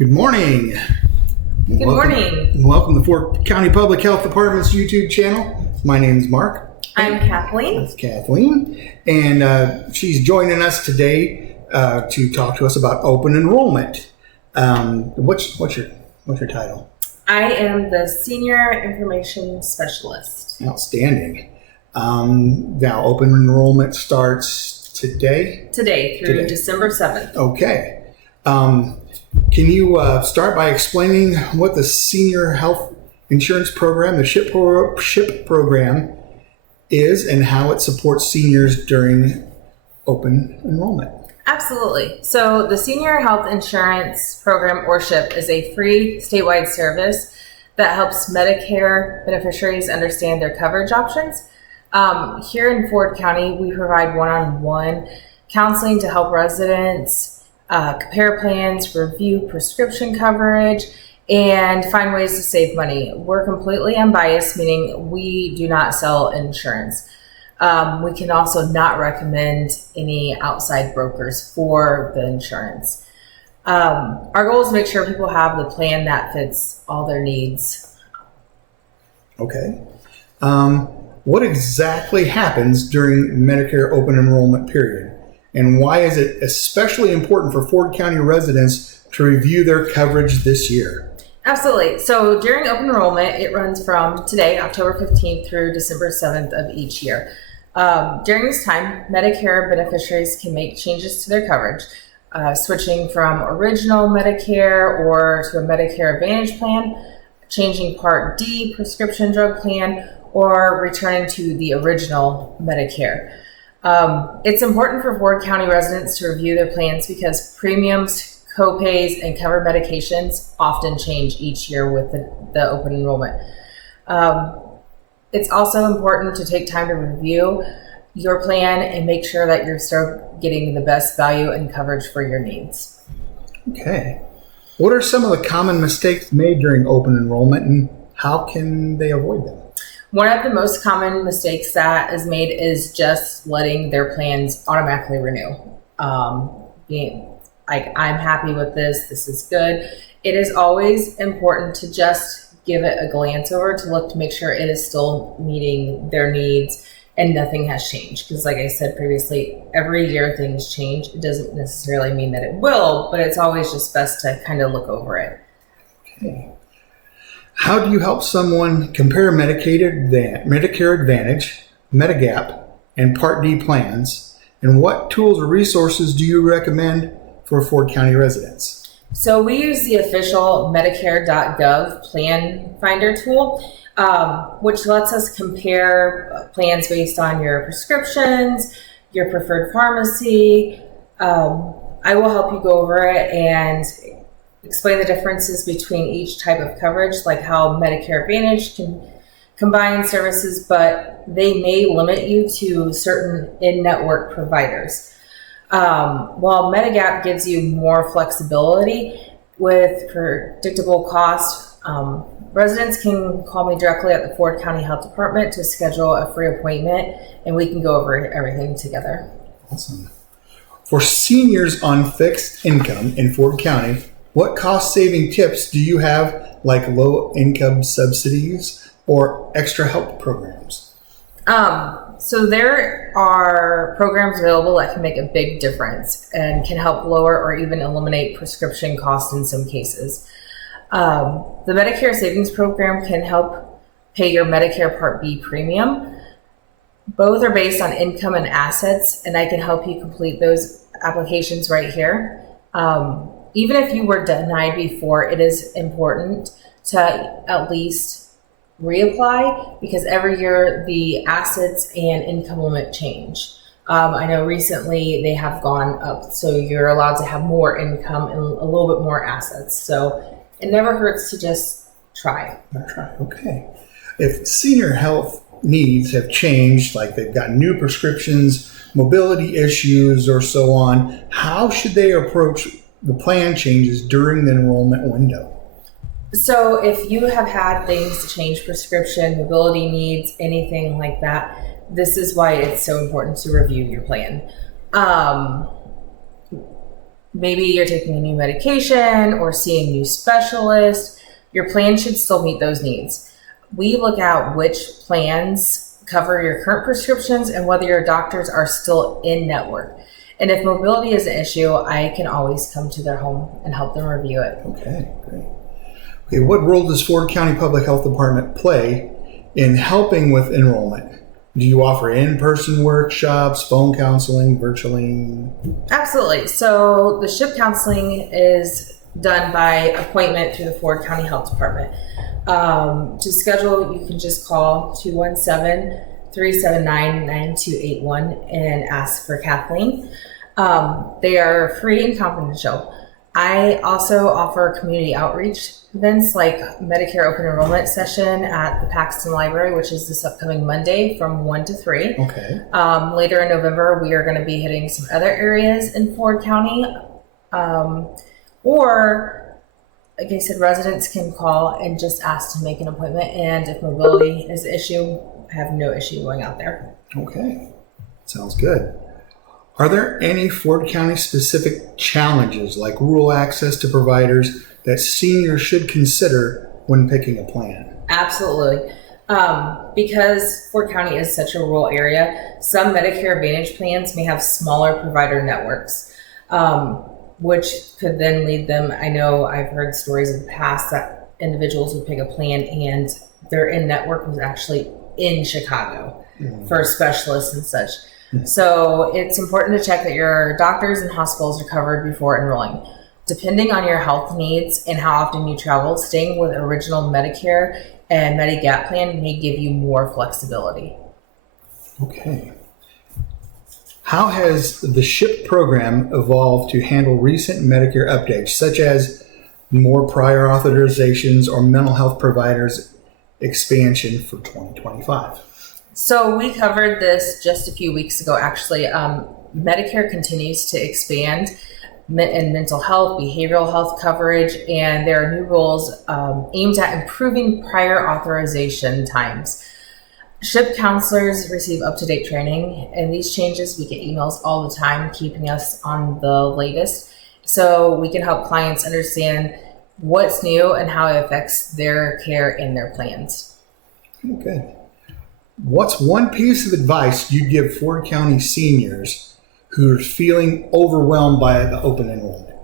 Good morning. Good morning. Welcome to Fort County Public Health Department's YouTube channel. My name is Mark. I'm Kathleen. That's Kathleen. And she's joining us today to talk to us about open enrollment. What's your title? I am the Senior Information Specialist. Outstanding. Now, open enrollment starts today? Today through December 7th. Okay. Can you start by explaining what the Senior Health Insurance Program, the SHIP program, is and how it supports seniors during open enrollment? Absolutely. So the Senior Health Insurance Program, or SHIP, is a free statewide service that helps Medicare beneficiaries understand their coverage options. Here in Ford County, we provide one-on-one counseling to help residents compare plans, review prescription coverage, and find ways to save money. We're completely unbiased, meaning we do not sell insurance. We can also not recommend any outside brokers for the insurance. Our goal is to make sure people have the plan that fits all their needs. Okay. What exactly happens during Medicare open enrollment period? And why is it especially important for Ford County residents to review their coverage this year? Absolutely. So during open enrollment, it runs from today, October 15th through December 7th of each year. During this time, Medicare beneficiaries can make changes to their coverage, switching from original Medicare or to a Medicare Advantage plan, changing Part D prescription drug plan, or returning to the original Medicare. It's important for Ford County residents to review their plans because premiums, co-pays, and covered medications often change each year with the open enrollment. It's also important to take time to review your plan and make sure that you're still getting the best value and coverage for your needs. Okay. What are some of the common mistakes made during open enrollment and how can they avoid them? One of the most common mistakes that is made is just letting their plans automatically renew. Being like, I'm happy with this is good. It is always important to just give it a glance over to look to make sure it is still meeting their needs and nothing has changed. Because like I said previously, every year things change. It doesn't necessarily mean that it will, but it's always just best to kind of look over it. Okay. How do you help someone compare Medicare Advantage, Medigap, and Part D plans? And what tools or resources do you recommend for Ford County residents? So we use the official Medicare.gov plan finder tool, which lets us compare plans based on your prescriptions, your preferred pharmacy. I will help you go over it and explain the differences between each type of coverage, like how Medicare Advantage can combine services, but they may limit you to certain in-network providers. While Medigap gives you more flexibility with predictable cost, residents can call me directly at the Ford County Health Department to schedule a free appointment, and we can go over everything together. Awesome. For seniors on fixed income in Ford County, what cost-saving tips do you have, like low-income subsidies or extra help programs? So there are programs available that can make a big difference and can help lower or even eliminate prescription costs in some cases. The Medicare Savings Program can help pay your Medicare Part B premium. Both are based on income and assets, and I can help you complete those applications right here. Even if you were denied before, it is important to at least reapply because every year the assets and income limit change. I know recently they have gone up, so you're allowed to have more income and a little bit more assets. So it never hurts to just try. Okay. If senior health needs have changed, like they've got new prescriptions, mobility issues, or so on, how should they approach the plan changes during the enrollment window? So if you have had things to change, prescription, mobility needs, anything like that, this is why it's so important to review your plan. maybe you're taking a new medication or see a new specialist, your plan should still meet those needs. We look at which plans cover your current prescriptions and whether your doctors are still in network. And if mobility is an issue, I can always come to their home and help them review it. Okay, great. Okay, what role does Ford County Public Health Department play in helping with enrollment? Do you offer in-person workshops, phone counseling, virtually? Absolutely. So the SHIP counseling is done by appointment through the Ford County Health Department. To schedule, you can just call 217-379-9281 and ask for Kathleen. They are free and confidential. I also offer community outreach events like Medicare open enrollment session at the Paxton Library, which is this upcoming Monday from 1 to 3. Okay. Later in November, we are going to be hitting some other areas in Ford County. Or, like I said, residents can call and just ask to make an appointment. And if mobility is an issue, I have no issue going out there. Okay. Sounds good. Are there any Ford County specific challenges like rural access to providers that seniors should consider when picking a plan? Absolutely. Because Ford County is such a rural area, some Medicare Advantage plans may have smaller provider networks, which could then lead them. I know I've heard stories in the past that individuals would pick a plan and their in-network was actually in Chicago for specialists and such. So it's important to check that your doctors and hospitals are covered before enrolling. Depending on your health needs and how often you travel, staying with original Medicare and Medigap plan may give you more flexibility. Okay. How has the SHIP program evolved to handle recent Medicare updates, such as more prior authorizations or mental health providers expansion for 2025? So we covered this just a few weeks ago, actually. Medicare continues to expand in mental health, behavioral health coverage, and there are new rules aimed at improving prior authorization times. SHIP counselors receive up-to-date training, and these changes, we get emails all the time keeping us on the latest, so we can help clients understand what's new and how it affects their care and their plans. Okay. What's one piece of advice you'd give Ford County seniors who are feeling overwhelmed by the open enrollment?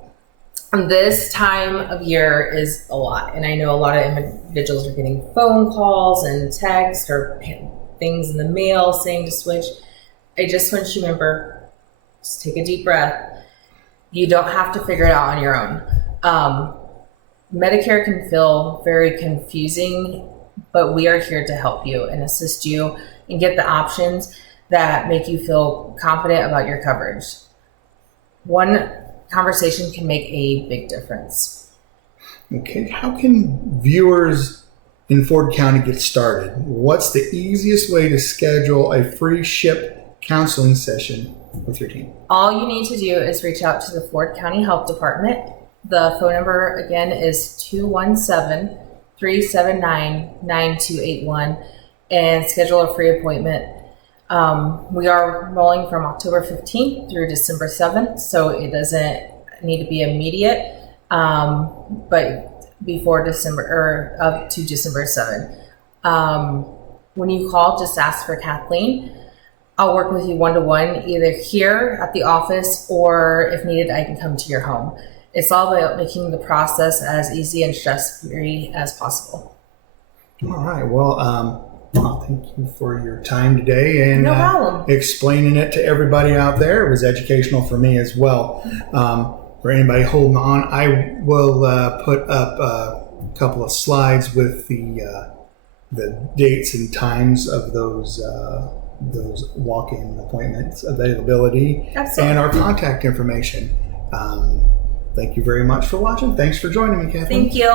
This time of year is a lot, and I know a lot of individuals are getting phone calls and texts or things in the mail saying to switch. I just want you to remember, just take a deep breath. You don't have to figure it out on your own. Medicare can feel very confusing, but we are here to help you and assist you and get the options that make you feel confident about your coverage. One conversation can make a big difference. Okay, how can viewers in Ford County get started? What's the easiest way to schedule a free SHIP counseling session with your team? All you need to do is reach out to the Ford County Health Department. The phone number again is 217-379-9281 and schedule a free appointment. We are rolling from October 15th through December 7th, so it doesn't need to be immediate, but before December or up to December 7th. When you call, just ask for Kathleen. I'll work with you one-to-one, either here at the office or if needed, I can come to your home. It's all about making the process as easy and stress-free as possible. All right. Well, thank you for your time today and No problem. Explaining it to everybody out there. It was educational for me as well. For anybody holding on, I will put up a couple of slides with the dates and times of those walk-in appointments availability. Absolutely. And our contact information. Thank you very much for watching. Thanks for joining me, Kathleen. Thank you.